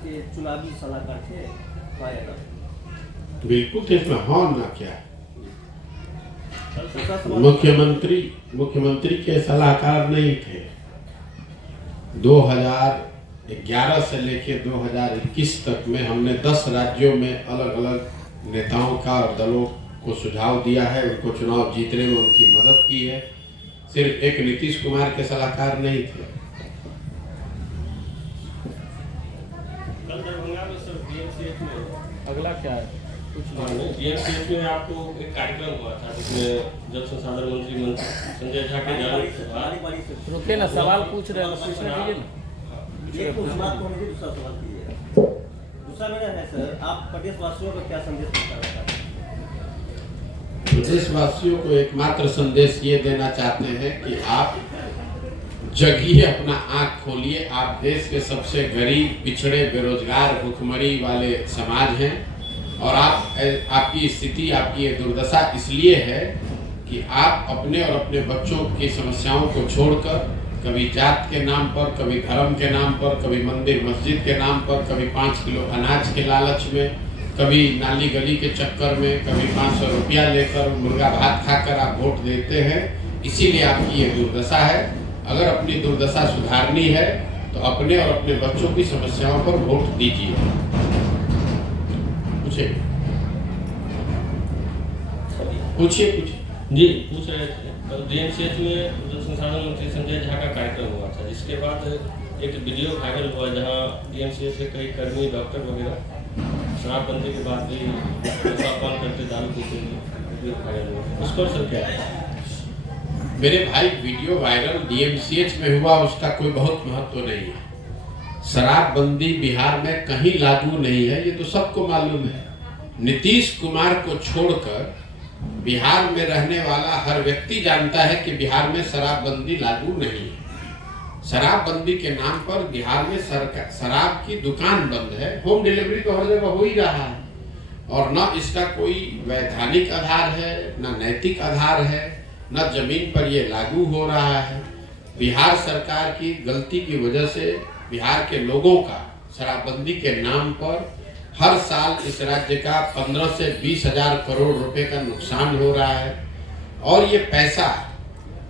के चुनावी सलाहकार थे मायावती? बिल्कुल थे, इसमें हाँ ना क्या है। दूसरा सवाल, मुख्यमंत्री के सलाहकार नहीं थे। 2011 से लेके 2021 तक में हमने 10 राज्यों में अलग अलग नेताओं का और दलों को सुझाव दिया है, उनको चुनाव जीतने में उनकी मदद की है। सिर्फ एक नीतीश कुमार के सलाहकार नहीं थे। कल दरभंगा में सर डीएमसीएच में अगला क्या है? डीएमसीएच में आपको एक कार्यक्रम हुआ था जिसमें जल संसाधन मंत्री संजय झा के जाने रुके ना, सवाल पूछ रहे हैं, पूछने दीजिए ना। एक कुछ बात को मुझे दूसरा सवाल कीजिए। दूसरा मेरा है सर, आप प्रदेशवासियों को क्या संदेश देना चाहते हैं? प्रदेशवासियों को एकमात्र संदेश ये देना चाहते हैं कि आप जगिए, अपना आँख खोलिए। आप देश के सबसे गरीब, पिछड़े, बेरोजगार, भुखमरी वाले समाज हैं और आपकी स्थिति, आपकी ये दुर्दशा इसलिए है कि आप अपने और अपने बच्चों की समस्याओं को छोड़कर कभी जात के नाम पर, कभी धर्म के नाम पर, कभी मंदिर मस्जिद के नाम पर, कभी 5 किलो अनाज के लालच में, कभी नाली गली के चक्कर में, कभी 500 रुपया लेकर मुर्गा भात खाकर आप वोट देते हैं। इसीलिए आपकी ये दुर्दशा है। अगर अपनी दुर्दशा सुधारनी है तो अपने और अपने बच्चों की समस्याओं पर वोट दीजिए। पूछिए कुछ। जी पूछ रहे थे, कल डीएमसीएच में जल संसाधन मंत्री संजय झा का कार्यक्रम हुआ था, जिसके बाद एक वीडियो वायरल हुआ जहां डीएमसीएच के कई कर्मी, डॉक्टर वगैरह शराबबंदी के बाद भी नशापान करते, दारू पीते वीडियो वायरल हुआ। उस पर सर क्या है? मेरे भाई, वीडियो वायरल डीएमसीएच में हुआ उसका कोई बहुत महत्व नहीं है। शराबबंदी बिहार में कहीं लागू नहीं है, ये तो सबको मालूम है। नीतीश कुमार को छोड़कर बिहार में रहने वाला हर व्यक्ति जानता है कि बिहार में शराबबंदी लागू नहीं है। शराबबंदी के नाम पर बिहार में शराब की दुकान बंद है। होम डिलीवरी तो हर जगह हो ही रहा है और न इसका कोई वैधानिक आधार है, न नैतिक आधार है, न जमीन पर ये लागू हो रहा है। बिहार सरकार की गलती की वजह से बिहार के लोगों का शराबबंदी के नाम पर हर साल इस राज्य का 15 से 20 हजार करोड़ रुपए का नुकसान हो रहा है। और ये पैसा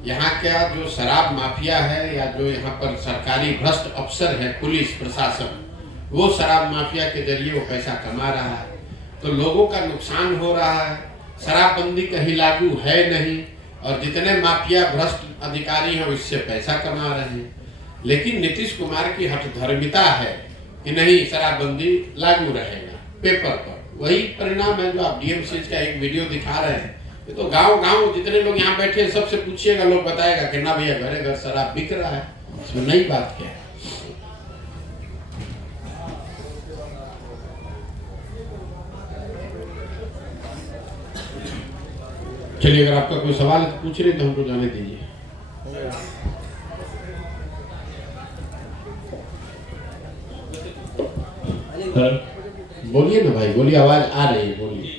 यहाँ का जो शराब माफिया है या जो यहाँ पर सरकारी भ्रष्ट अफसर है, पुलिस प्रशासन, वो शराब माफिया के जरिए वो पैसा कमा रहा है। तो लोगों का नुकसान हो रहा है। शराबबंदी कहीं लागू है नहीं और जितने माफिया भ्रष्ट अधिकारी हैं इससे पैसा कमा रहे हैं। लेकिन नीतीश कुमार की हठधर्मिता है कि नहीं, शराबबंदी लागू रहेगा पेपर पर। वही परिणाम है जो आप डीएमसीएच का एक वीडियो दिखा रहे हैं। ये तो गांव जितने लोग यहाँ बैठे हैं सबसे पूछिएगा, लोग बताएगा कि ना भैया घरे घर शराब बिक रहा है। इसमें नई बात क्या है? चलिए, अगर आपका कोई सवाल है तो पूछ रहे तो हमको जाने दीजिए। बोलिए ना भाई, बोलिए, आवाज आ रही है, बोलिए।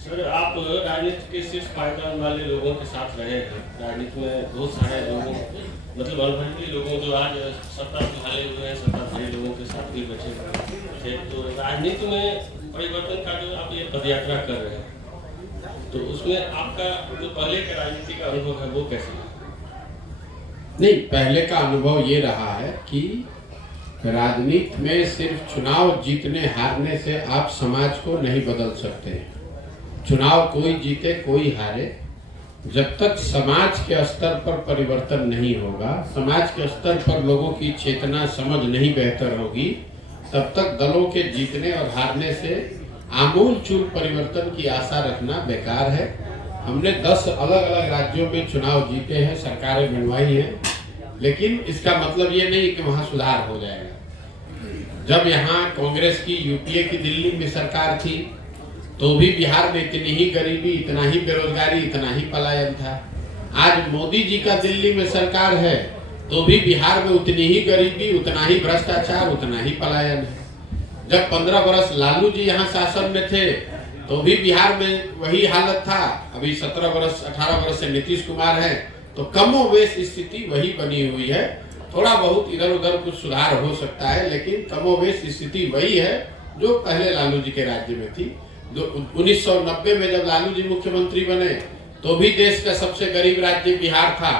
सर, आप राजनीति के सिर्फ पायदान वाले लोगों के साथ रहे हैं। राजनीति में बहुत सारे लोगों, मतलब अनुभवी लोगों जो आज सत्ता संभाले हुए हैं, सत्ताधारी लोगों के साथ भी बचे थे। तो राजनीति में परिवर्तन का जो आप ये पदयात्रा कर रहे हैं, तो उसमें आपका जो पहले का राजनीति का अनुभव है वो कैसा? नहीं, पहले का अनुभव ये रहा है कि राजनीति में सिर्फ चुनाव जीतने हारने से आप समाज को नहीं बदल सकते। चुनाव कोई जीते कोई हारे, जब तक समाज के स्तर पर परिवर्तन नहीं होगा, समाज के स्तर पर लोगों की चेतना समझ नहीं बेहतर होगी, तब तक दलों के जीतने और हारने से आमूल चूल परिवर्तन की आशा रखना बेकार है। हमने 10 अलग अलग राज्यों में चुनाव जीते हैं, सरकारें बनवाई हैं, लेकिन इसका मतलब ये नहीं कि वहाँ सुधार हो जाएगा। जब यहाँ कांग्रेस की, यूपीए की दिल्ली में सरकार थी तो भी बिहार में इतनी ही गरीबी, इतना ही बेरोजगारी, इतना ही पलायन था। आज मोदी जी का दिल्ली में सरकार है तो भी बिहार में उतनी ही गरीबी, उतना ही भ्रष्टाचार, उतना ही पलायन है। जब 15 वर्ष लालू जी यहाँ शासन में थे तो भी बिहार में वही हालत था। अभी 17 वर्ष 18 वर्ष से नीतीश कुमार है तो कमोबेश स्थिति वही बनी हुई है। थोड़ा बहुत इधर उधर कुछ सुधार हो सकता है, लेकिन कमोवेश स्थिति वही है जो पहले लालू जी के राज्य में थी। 1990 में जब लालू जी मुख्यमंत्री बने तो भी देश का सबसे गरीब राज्य बिहार था।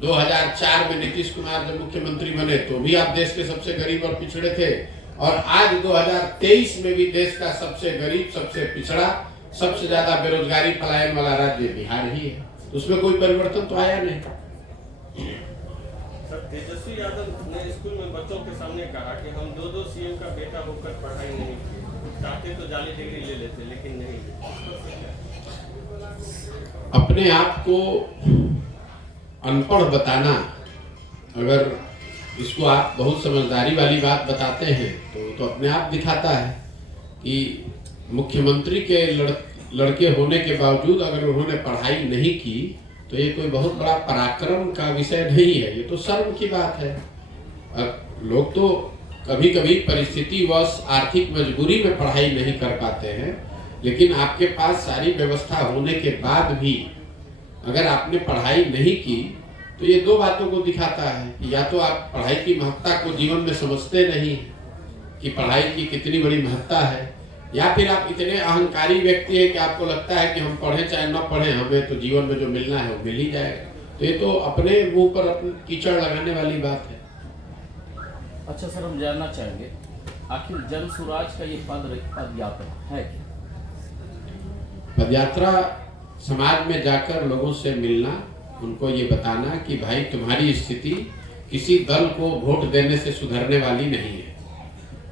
2004 में नीतीश कुमार जब मुख्यमंत्री बने तो भी आप देश के सबसे गरीब और पिछड़े थे, और आज 2023 में भी देश का सबसे गरीब, सबसे पिछड़ा, सबसे ज्यादा बेरोजगारी पलायन वाला राज्य बिहार ही है। तो उसमें कोई परिवर्तन तो आया नहीं। सर, तेजस्वी यादव ने स्कूल में बच्चों के सामने कहा कि हम 2 सीएम का बेटा होकर पढ़ाई नहीं की, चाहते तो जाली डिग्री ले लेते लेकिन नहीं। अपने आप को अनपढ़ बताना, अगर इसको आप बहुत समझदारी वाली बात बताते हैं तो अपने आप दिखाता है कि मुख्यमंत्री के लड़के होने के बावजूद अगर उन्होंने पढ़ाई नहीं की तो ये कोई बहुत बड़ा पराक्रम का विषय नहीं है, ये तो शर्म की बात है। लोग तो कभी कभी परिस्थितिवश आर्थिक मजबूरी में पढ़ाई नहीं कर पाते हैं, लेकिन आपके पास सारी व्यवस्था होने के बाद भी अगर आपने पढ़ाई नहीं की तो ये दो बातों को दिखाता है कि या तो आप पढ़ाई की महत्ता को जीवन में समझते नहीं कि पढ़ाई की कितनी बड़ी महत्ता है, या फिर आप इतने अहंकारी व्यक्ति हैं कि आपको लगता है कि हम पढ़ें चाहे न पढ़ें, हमें तो जीवन में जो मिलना है वो मिल ही जाएगा। तो ये तो अपने मुंह पर अपनी कीचड़ लगाने वाली बात है। अच्छा सर, हम जानना चाहेंगे आखिर जन स्वराज का ये पदयात्रा है क्या? पदयात्रा समाज में जाकर लोगों से मिलना, उनको ये बताना कि भाई तुम्हारी स्थिति किसी दल को वोट देने से सुधरने वाली नहीं है,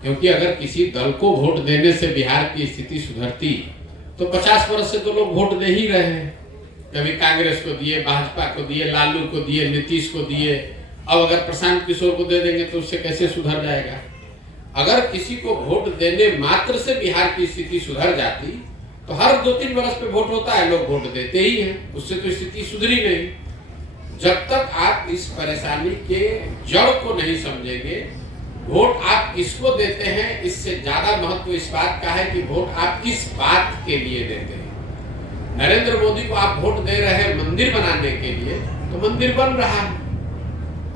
क्योंकि अगर किसी दल को वोट देने से बिहार की स्थिति सुधरती तो 50 वर्ष से तो लोग वोट दे ही रहे हैं। कभी कांग्रेस को दिए, भाजपा को दिए, लालू को दिए, नीतीश को दिए, अब अगर प्रशांत किशोर को दे देंगे तो उससे कैसे सुधर जाएगा? अगर किसी को वोट देने मात्र से बिहार की स्थिति सुधर जाती तो हर 2-3 वर्ष पे वोट होता है, लोग वोट देते ही हैं, उससे तो स्थिति सुधरी नहीं। जब तक आप इस परेशानी के जड़ को नहीं समझेंगे, वोट आप किसको देते हैं इससे ज्यादा महत्व इस बात का है कि वोट आप किस बात के लिए देते हैं। नरेंद्र मोदी को आप वोट दे रहे हैं मंदिर बनाने के लिए तो मंदिर बन रहा है।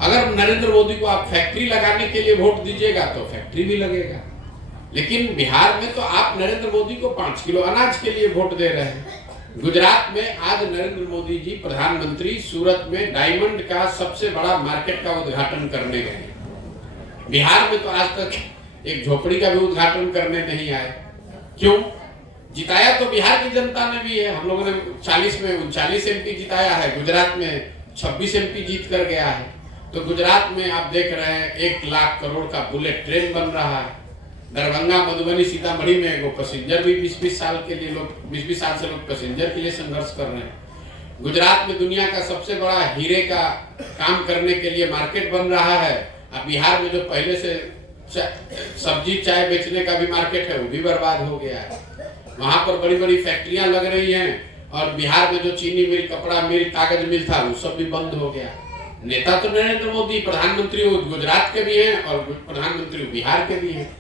अगर नरेंद्र मोदी को आप फैक्ट्री लगाने के लिए वोट दीजिएगा तो फैक्ट्री भी लगेगा। लेकिन बिहार में तो आप नरेंद्र मोदी को 5 किलो अनाज के लिए वोट दे रहे हैं। गुजरात में आज नरेंद्र मोदी जी प्रधानमंत्री सूरत में डायमंड का सबसे बड़ा मार्केट का उद्घाटन करने गए। बिहार में तो आज तक एक झोपड़ी का भी उद्घाटन करने नहीं आए। क्यों? जिताया तो बिहार की जनता ने भी है। हम लोगों ने 40 में 39 एमपी जिताया है, गुजरात में 26 एमपी जीत कर गया है। तो गुजरात में आप देख रहे हैं 1 लाख करोड़ का बुलेट ट्रेन बन रहा है। दरभंगा, मधुबनी, सीतामढ़ी में वो पैसेंजर भी 20-20 साल के लिए लोग 20-20 साल से लोग पैसेंजर के लिए संघर्ष कर रहे हैं। गुजरात में दुनिया का सबसे बड़ा हीरे का काम करने के लिए मार्केट बन रहा है। अब बिहार में जो पहले से सब्जी चाय बेचने का भी मार्केट है वो भी बर्बाद हो गया है। वहां पर बड़ी बड़ी फैक्ट्रियां लग रही हैं और बिहार में जो चीनी मिल, कपड़ा मिल, कागज मिल था वो सब भी बंद हो गया। नेता तो नरेंद्र मोदी प्रधानमंत्री गुजरात के भी हैं और प्रधानमंत्री बिहार के भी हैं।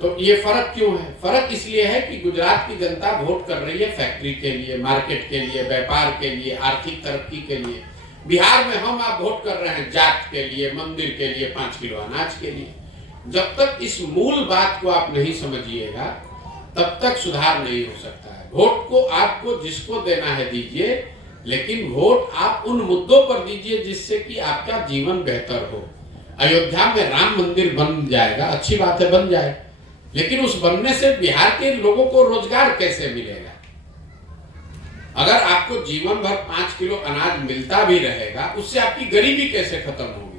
तो ये फर्क क्यों है? फर्क इसलिए है कि गुजरात की जनता वोट कर रही है फैक्ट्री के लिए, मार्केट के लिए, व्यापार के लिए, आर्थिक तरक्की के लिए। बिहार में हम आप वोट कर रहे हैं जात के लिए, मंदिर के लिए, 5 किलो अनाज के लिए। जब तक इस मूल बात को आप नहीं समझिएगा तब तक सुधार नहीं हो सकता है। वोट को आपको जिसको देना है दीजिए, लेकिन वोट आप उन मुद्दों पर दीजिए जिससे कि आपका जीवन बेहतर हो। अयोध्या में राम मंदिर बन जाएगा, अच्छी बात है, बन जाए, लेकिन उस बनने से बिहार के लोगों को रोजगार कैसे मिलेगा? अगर आपको जीवन भर 5 किलो अनाज मिलता भी रहेगा, उससे आपकी गरीबी कैसे खत्म होगी?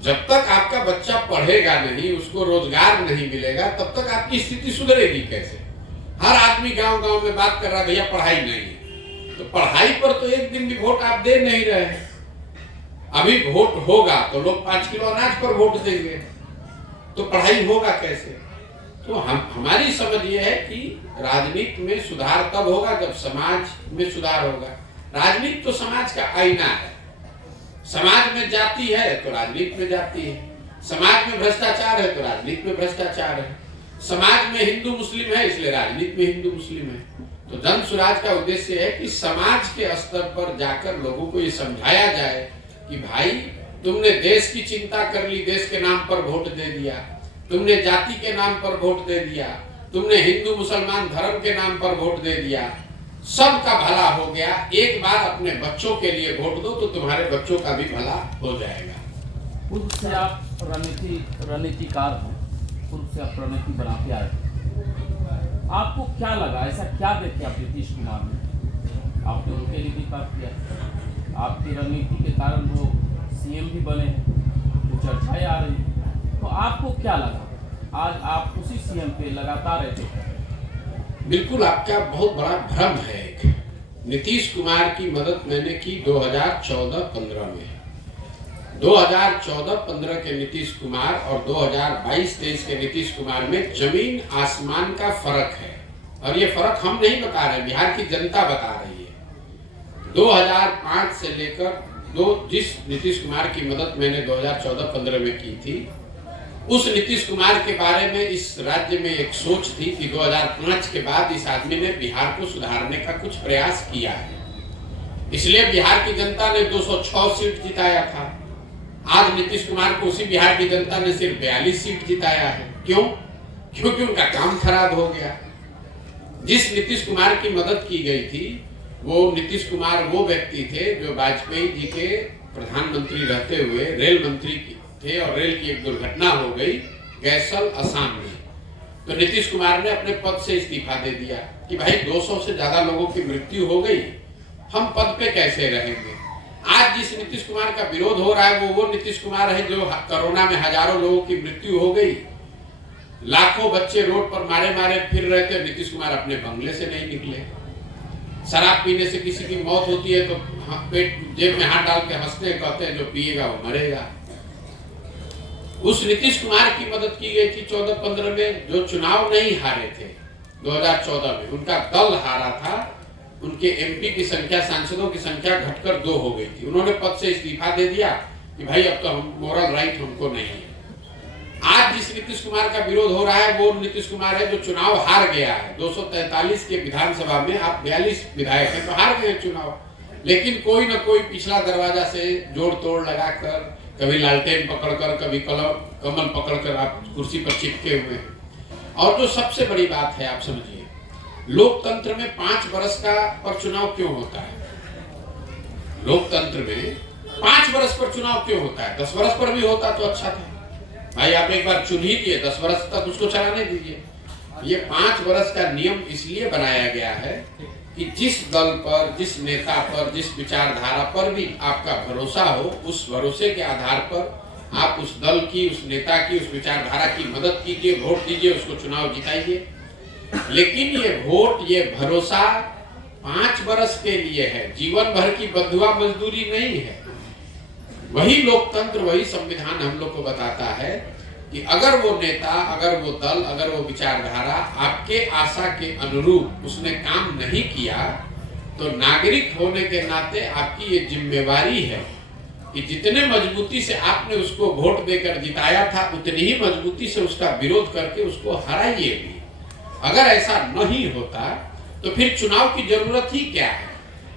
जब तक आपका बच्चा पढ़ेगा नहीं, उसको रोजगार नहीं मिलेगा, तब तक आपकी स्थिति सुधरेगी कैसे? हर आदमी गांव गांव में बात कर रहा है भैया पढ़ाई नहीं है, तो पढ़ाई पर तो एक दिन भी वोट आप दे नहीं रहे हैं। अभी वोट होगा तो लोग 5 किलो अनाज पर वोट देंगे, तो पढ़ाई होगा कैसे? तो हमारी समझ ये है कि राजनीति में सुधार तब होगा जब समाज में सुधार होगा। राजनीति तो समाज का आईना है। समाज में जाति है तो राजनीति में जाति है, समाज में भ्रष्टाचार है तो राजनीति में भ्रष्टाचार है, समाज में हिंदू मुस्लिम है इसलिए राजनीति में हिंदू मुस्लिम है। तो जन स्वराज का उद्देश्य है कि समाज के स्तर पर जाकर लोगों को ये समझाया जाए कि भाई तुमने देश की चिंता कर ली, देश के नाम पर वोट दे दिया, तुमने जाति के नाम पर वोट दे दिया, तुमने हिंदू मुसलमान धर्म के नाम पर वोट दे दिया, सबका भला हो गया। एक बार अपने बच्चों के लिए वोट दो तो तुम्हारे बच्चों का भी भला हो जाएगा। पूर्व से आप रणनीतिकार हैं, पूर्व से आप रणनीति बनाते आए, आपको क्या लगा, ऐसा क्या देखे आप नीतीश कुमार में? आपने उनके लिए भी बात किया, आपकी रणनीति के कारण वो सीएम भी बने हैं, तो चर्चाएं आ रही हैं, तो आपको क्या लगा आज आप उसी सीएम पे लगातार रहते हैं? बिल्कुल, आपका बहुत बड़ा भ्रम है। एक नीतीश कुमार की मदद मैंने की 2014-15 में। 2014-15 के नीतीश कुमार और 2022-23 के नीतीश कुमार में जमीन आसमान का फर्क है, और ये फर्क हम नहीं बता रहे, बिहार की जनता बता रही है। 2005 से लेकर जिस नीतीश कुमार की मदद मैंने 2014-15 में की थी, उस नीतीश कुमार के बारे में इस राज्य में एक सोच थी कि 2005 के बाद इस आदमी ने बिहार को सुधारने का कुछ प्रयास किया है, इसलिए बिहार की जनता ने 206 सीट जिताया था। आज नीतीश कुमार को उसी बिहार की जनता ने सिर्फ 42 सीट जिताया है। क्यों? क्योंकि उनका काम खराब हो गया। जिस नीतीश कुमार की मदद की गई थी, वो नीतीश कुमार वो व्यक्ति थे जो वाजपेयी जी के प्रधानमंत्री रहते हुए रेल मंत्री थे, और रेल की एक दुर्घटना हो गई गैसल असम में, तो नीतीश कुमार ने अपने पद से इस्तीफा दे दिया कि भाई 200 से ज्यादा लोगों की मृत्यु हो गई, हम पद पे कैसे रहेंगे। आज जिस नीतीश कुमार का विरोध हो रहा है वो नीतीश कुमार है जो कोरोना में हजारों लोगों की मृत्यु हो गई, लाखों बच्चे रोड पर मारे मारे फिर रहे थे, नीतीश कुमार अपने बंगले से नहीं निकले। शराब पीने से किसी की मौत होती है तो पेट जेब में हाथ डाल के हंसते कहते हैं जो पिएगा वो मरेगा। उस नीतीश कुमार की मदद की गई थी 14-15 में, जो चुनाव नहीं हारे थे 2014 में, उनका दल हारा था, उनके एमपी की संख्या, सांसदों की संख्या घटकर 2 हो गई थी। उन्होंने पद से इस्तीफा दे दिया कि भाई अब तो हम मोरल राइट हमको नहीं है। आज जिस नीतीश कुमार का विरोध हो रहा है वो नीतीश कुमार है जो चुनाव हार गया है। 243 के विधानसभा में आप 42 विधायक हैं तो हार गए चुनाव, लेकिन कोई न कोई पिछला दरवाजा से जोड़ तोड़ लगाकर, कभी लालटेन पकड़कर, कभी कमल पकड़कर आप कुर्सी पर चिपके हुए हैं। और जो सबसे बड़ी बात है, आप समझिए, लोकतंत्र में 5 वर्ष का पर चुनाव क्यों होता है? लोकतंत्र में 5 वर्ष पर चुनाव क्यों होता है? 10 वर्ष पर भी होता तो अच्छा था। भाई आप एक बार चुन ही दिए, 10 वर्ष तक उसको चलाने दीजिए। ये 5 वर्ष का नियम इसलिए बनाया गया है कि जिस दल पर, जिस नेता पर, जिस विचारधारा पर भी आपका भरोसा हो, उस भरोसे के आधार पर आप उस दल की, उस नेता की, उस विचारधारा की मदद कीजिए, वोट दीजिए, उसको चुनाव जिताइए। लेकिन ये वोट, ये भरोसा 5 वर्ष के लिए है, जीवन भर की बंधुआ मजदूरी नहीं है। वही लोकतंत्र, वही संविधान हम लोग को बताता है कि अगर वो नेता, अगर वो दल, अगर वो विचारधारा आपके आशा के अनुरूप उसने काम नहीं किया, तो नागरिक होने के नाते आपकी ये जिम्मेवारी है कि जितने मजबूती से आपने उसको वोट देकर जिताया था, उतनी ही मजबूती से उसका विरोध करके उसको हराइए भी। अगर ऐसा नहीं होता तो फिर चुनाव की जरूरत ही क्या है?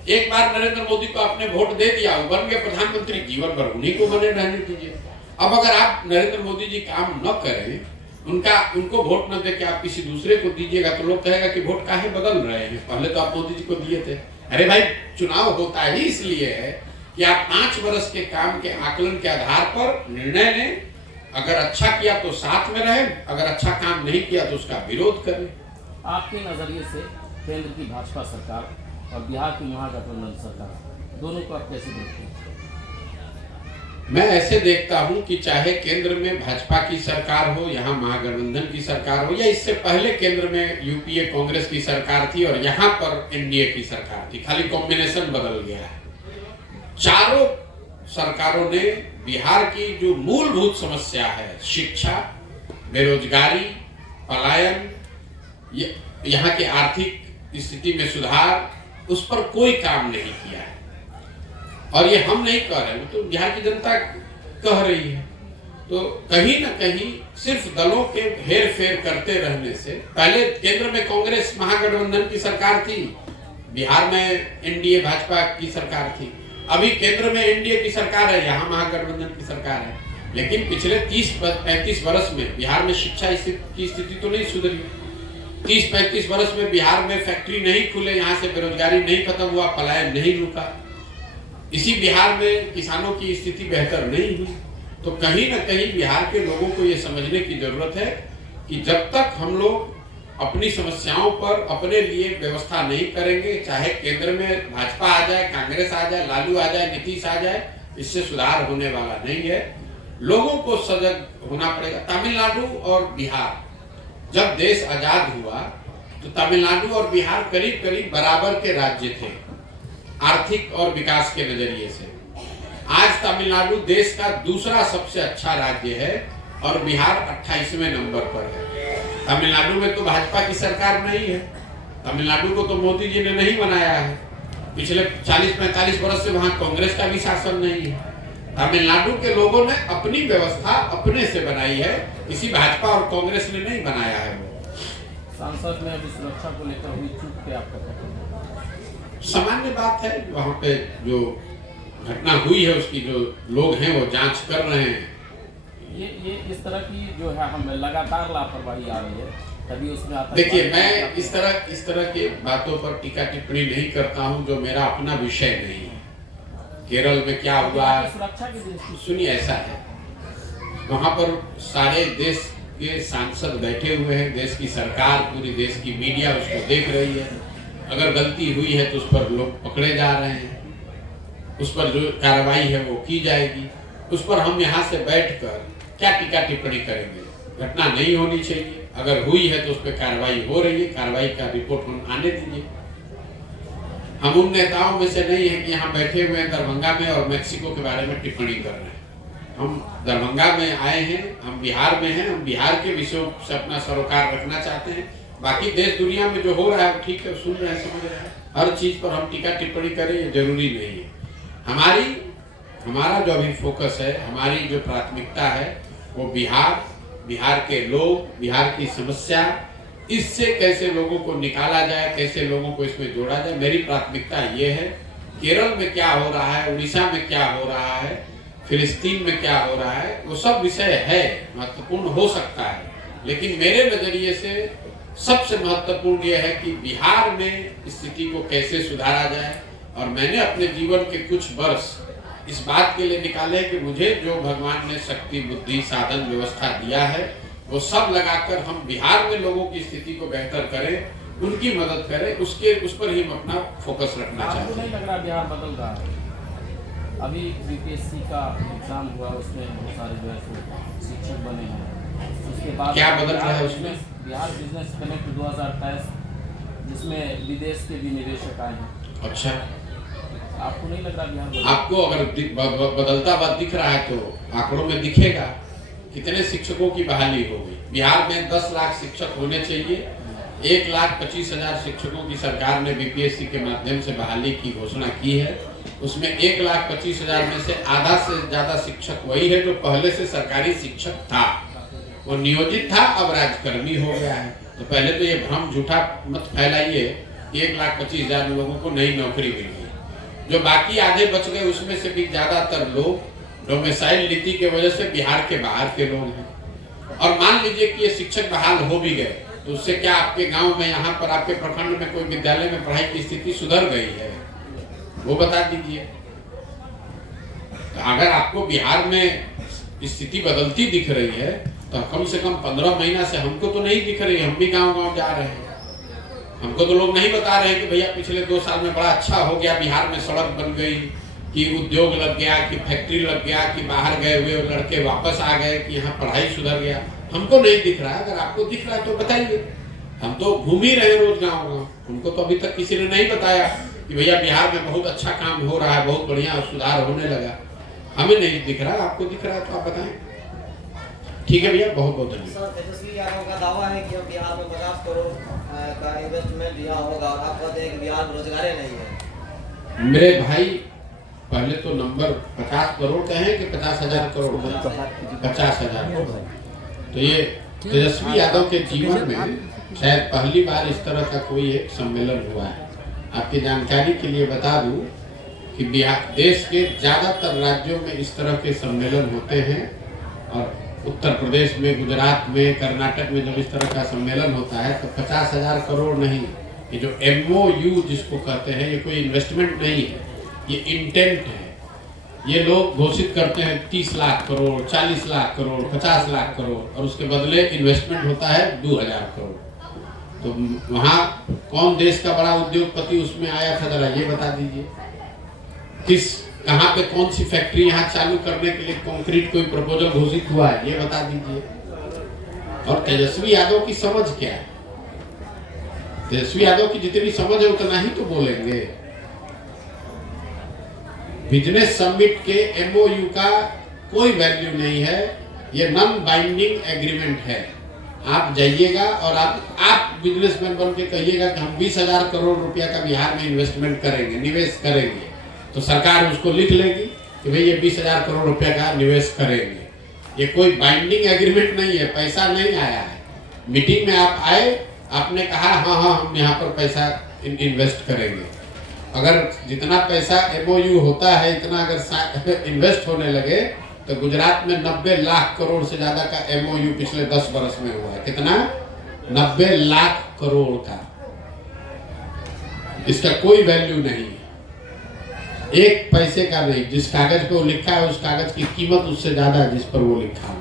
एक बार नरेंद्र मोदी को आपने वोट दे दिया, वो बन गए प्रधानमंत्री, जीवन भर उन्हीं को बने रहने दीजिए। अब अगर आप नरेंद्र मोदी जी काम न करें, उनको वोट न दे के आप किसी दूसरे को दीजिएगा, तो लोग कहेगा कि वोट काहे बदल रहे हैं, पहले तो आप मोदी जी को दिए थे। अरे भाई, चुनाव होता ही इसलिए है कि आप 5 वर्ष के काम के आकलन के आधार पर निर्णय लें। अगर अच्छा किया तो साथ में रहें, अगर अच्छा काम नहीं किया तो उसका विरोध करें। आपके नजरिए से केंद्र की भाजपा सरकार और बिहार की महागठबंधन सरकार, दोनों को आप कैसे देखते हैं? मैं ऐसे देखता हूं कि चाहे केंद्र में भाजपा की सरकार हो, यहाँ महागठबंधन की सरकार हो, या इससे पहले केंद्र में यूपीए कांग्रेस की सरकार थी और यहाँ पर एनडीए की सरकार थी, खाली कॉम्बिनेशन बदल गया है। चारों सरकारों ने बिहार की जो मूलभूत समस्या है, शिक्षा, बेरोजगारी, पलायन, यहाँ की आर्थिक स्थिति में सुधार, उस पर कोई काम नहीं किया है। और ये हम नहीं कह रहे, तो बिहार की जनता कह रही है। तो कहीं ना कहीं सिर्फ दलों के हेर फेर करते रहने से, पहले केंद्र में कांग्रेस महागठबंधन की सरकार थी, बिहार में एनडीए भाजपा की सरकार थी, अभी केंद्र में एनडीए की सरकार है, यहाँ महागठबंधन की सरकार है, लेकिन पिछले 30-35 वर्ष में बिहार में शिक्षा की स्थिति तो नहीं सुधरी। 30-35 वर्ष में बिहार में फैक्ट्री नहीं खुले, यहाँ से बेरोजगारी नहीं खत्म हुआ, पलायन नहीं रुका। इसी बिहार में किसानों की स्थिति बेहतर नहीं हुई। तो कहीं ना कहीं बिहार के लोगों को ये समझने की जरूरत है कि जब तक हम लोग अपनी समस्याओं पर अपने लिए व्यवस्था नहीं करेंगे, चाहे केंद्र में भाजपा आ जाए, कांग्रेस आ जाए, लालू आ जाए, नीतीश आ जाए, इससे सुधार होने वाला नहीं है। लोगों को सजग होना पड़ेगा। तमिलनाडु और बिहार, जब देश आजाद हुआ तो तमिलनाडु और बिहार करीब करीब बराबर के राज्य थे आर्थिक और विकास के नजरिए से। आज तमिलनाडु देश का दूसरा सबसे अच्छा राज्य है और बिहार 28वें नंबर पर है। तमिलनाडु में तो भाजपा की सरकार नहीं है, तमिलनाडु को तो मोदी जी ने नहीं बनाया है। पिछले 40-45 वर्ष से वहां कांग्रेस का भी शासन नहीं है। तमिलनाडु के लोगों ने अपनी व्यवस्था अपने से बनाई है, किसी भाजपा और कांग्रेस ने नहीं बनाया है। वो सांसद में अभी सुरक्षा को लेकर हुई चूक पे आपका सामान्य बात है। वहां पे जो घटना हुई है उसकी जो लोग हैं वो जांच कर रहे हैं। ये इस तरह की जो है हमें लगातार लापरवाही आ रही है, तभी उसमें आता। देखिए, मैं इस तरह की बातों पर टीका टिप्पणी नहीं करता हूं जो मेरा अपना विषय नहीं है। केरल में क्या हुआ, सुरक्षा की दृष्टि सुनिए, ऐसा है वहां पर सारे देश के सांसद बैठे हुए हैं, देश की सरकार, पूरी देश की मीडिया उसको देख रही है। अगर गलती हुई है तो उस पर लोग पकड़े जा रहे हैं, उस पर जो कार्रवाई है वो की जाएगी। उस पर हम यहाँ से बैठकर क्या टीका टिप्पणी करेंगे। घटना नहीं होनी चाहिए, अगर हुई है तो उस पर कार्रवाई हो रही है, कार्रवाई का रिपोर्ट हम आने दीजिए। हम उन नेताओं में से नहीं है कि यहाँ बैठे हुए हैं दरभंगा में और मैक्सिको के बारे में टिप्पणी कर रहे हैं। हम दरभंगा में आए हैं, हम बिहार में हैं, हम बिहार के विषयों से अपना सरोकार रखना चाहते हैं। बाकी देश दुनिया में जो हो रहा है ठीक है, सुन रहे हैं, समझ रहे हैं। हर चीज पर हम टीका टिप्पणी करें ये जरूरी नहीं है। हमारा जो अभी फोकस है, हमारी जो प्राथमिकता है वो बिहार के लोग, बिहार की समस्या, इससे कैसे लोगों को निकाला जाए, कैसे लोगों को इसमें जोड़ा जाए। मेरी प्राथमिकता ये है। केरल में क्या हो रहा है, उड़ीसा में क्या हो रहा है, फिलिस्तीन में क्या हो रहा है, वो सब विषय है, महत्वपूर्ण हो सकता है, लेकिन मेरे नजरिए से सबसे महत्वपूर्ण यह है कि बिहार में स्थिति को कैसे सुधारा जाए। और मैंने अपने जीवन के कुछ वर्ष इस बात के लिए निकाले कि मुझे जो भगवान ने शक्ति, बुद्धि, साधन, व्यवस्था दिया है वो सब लगाकर हम बिहार में लोगों की स्थिति को बेहतर करें, उनकी मदद करें, उस पर ही हम अपना फोकस रखना चाहते हैं। आपको नहीं लग रहा बिहार बदल रहा है? अभी बीपीएससी का एग्जाम हुआ, उसमें बहुत सारे जो है शिक्षक बने हैं, उसके बाद क्या बदल रहा है उसमें? बिहार बिजनेस कनेक्ट 2023, जिसमें विदेश के भी निवेशक आए हैं। अच्छा, आपको नहीं लग रहा बिहार आपको अगर बदलता बात दिख रहा है तो आंकड़ों में दिखेगा कितने शिक्षकों की बहाली हो गई। बिहार में 10 लाख शिक्षक होने चाहिए, 1,25,000 शिक्षकों की सरकार ने बीपीएससी के माध्यम से बहाली की घोषणा की है। उसमें 1,25,000 में से आधा से ज्यादा शिक्षक वही है जो पहले से सरकारी शिक्षक था, वो नियोजित था, अब राजकर्मी हो गया है। तो पहले तो ये भ्रम झूठा मत फैलाइए कि 1,25,000 लोगों को नई नौकरी मिल गई। जो बाकी आधे बच गए उसमें से भी ज्यादातर लोग डोमिसाइल नीति के वजह से बिहार के बाहर के लोग हैं। और मान लीजिए कि ये शिक्षक बहाल हो भी गए तो उससे क्या आपके गांव में, यहाँ पर आपके प्रखंड में कोई विद्यालय में पढ़ाई की स्थिति सुधर गई है? वो बता दीजिए। तो अगर आपको बिहार में स्थिति बदलती दिख रही है तो कम से कम 15 महीना से हमको तो नहीं दिख रही। हम भी गांव-गांव जा रहे हैं, हमको तो लोग नहीं बता रहे कि भैया पिछले 2 साल में बड़ा अच्छा हो गया, बिहार में सड़क बन गई, कि उद्योग लग गया, कि फैक्ट्री लग गया, कि बाहर गए हुए लड़के वापस आ गए, कि यहाँ पढ़ाई सुधर गया। हमको नहीं दिख रहा है। अगर आपको दिख रहा है तो बताइए। हम तो घूम ही रहे रोज गाँव-गाँव, उनको तो अभी तक किसी ने नहीं बताया कि भैया बिहार में बहुत अच्छा काम हो रहा है, बहुत बढ़िया सुधार होने लगा। हमें नहीं दिख रहा, आपको दिख रहा है तो आप बताएं। ठीक है भैया, बहुत बहुत धन्यवाद। तेजस्वी यादव का दावा है कि बिहार में 50 करोड़ का इन्वेस्टमेंट दिया होगा और आप कहते हैं कि बिहार में रोजगार नहीं है। मेरे भाई, पहले तो नंबर 50 करोड़ का है कि 50,000 करोड़? 50,000 करोड़। तो ये तेजस्वी यादव के जीवन में शायद पहली बार इस तरह का कोई एक सम्मेलन हुआ है। आपकी जानकारी के लिए बता दूं कि बिहार देश के ज़्यादातर राज्यों में इस तरह के सम्मेलन होते हैं, और उत्तर प्रदेश में, गुजरात में, कर्नाटक में जब इस तरह का सम्मेलन होता है तो 50,000 करोड़ नहीं, ये जो MOU जिसको कहते हैं, ये कोई इन्वेस्टमेंट नहीं है, ये इंटेंट है। ये लोग घोषित करते हैं 30 लाख करोड़, 40 लाख करोड़, 50 लाख करोड़, और उसके बदले इन्वेस्टमेंट होता है 2000 करोड़। तो वहाँ कौन देश का बड़ा उद्योगपति उसमें आया था, जरा ये बता दीजिए। कहाँ पे कौन सी फैक्ट्री यहाँ चालू करने के लिए कंक्रीट कोई प्रपोजल घोषित हुआ है, ये बता दीजिए। और तेजस्वी यादव की समझ क्या है? तेजस्वी यादव की जितनी समझ है उतना ही तो बोलेंगे। बिजनेस समिट के MOU का कोई वैल्यू नहीं है, ये नॉन बाइंडिंग एग्रीमेंट है। आप जाइएगा और आप बिजनेसमैन बन के कहिएगा कि हम 20,000 करोड़ रुपया का बिहार में इन्वेस्टमेंट करेंगे, निवेश करेंगे, तो सरकार उसको लिख लेगी कि भाई ये 20,000 करोड़ रुपया का निवेश करेंगे। ये कोई बाइंडिंग एग्रीमेंट नहीं है, पैसा नहीं आया है। मीटिंग में आप आए, आपने कहा हाँ हम यहाँ पर पैसा इन्वेस्ट करेंगे। अगर जितना पैसा MOU होता है इतना अगर इन्वेस्ट होने लगे तो गुजरात में 90 लाख करोड़ से ज्यादा का MOU पिछले 10 वर्ष में हुआ है। कितना? 90 लाख करोड़ का। इसका कोई वैल्यू नहीं है, एक पैसे का नहीं। जिस कागज पे वो लिखा है उस कागज की कीमत उससे ज्यादा है जिस पर वो लिखा है।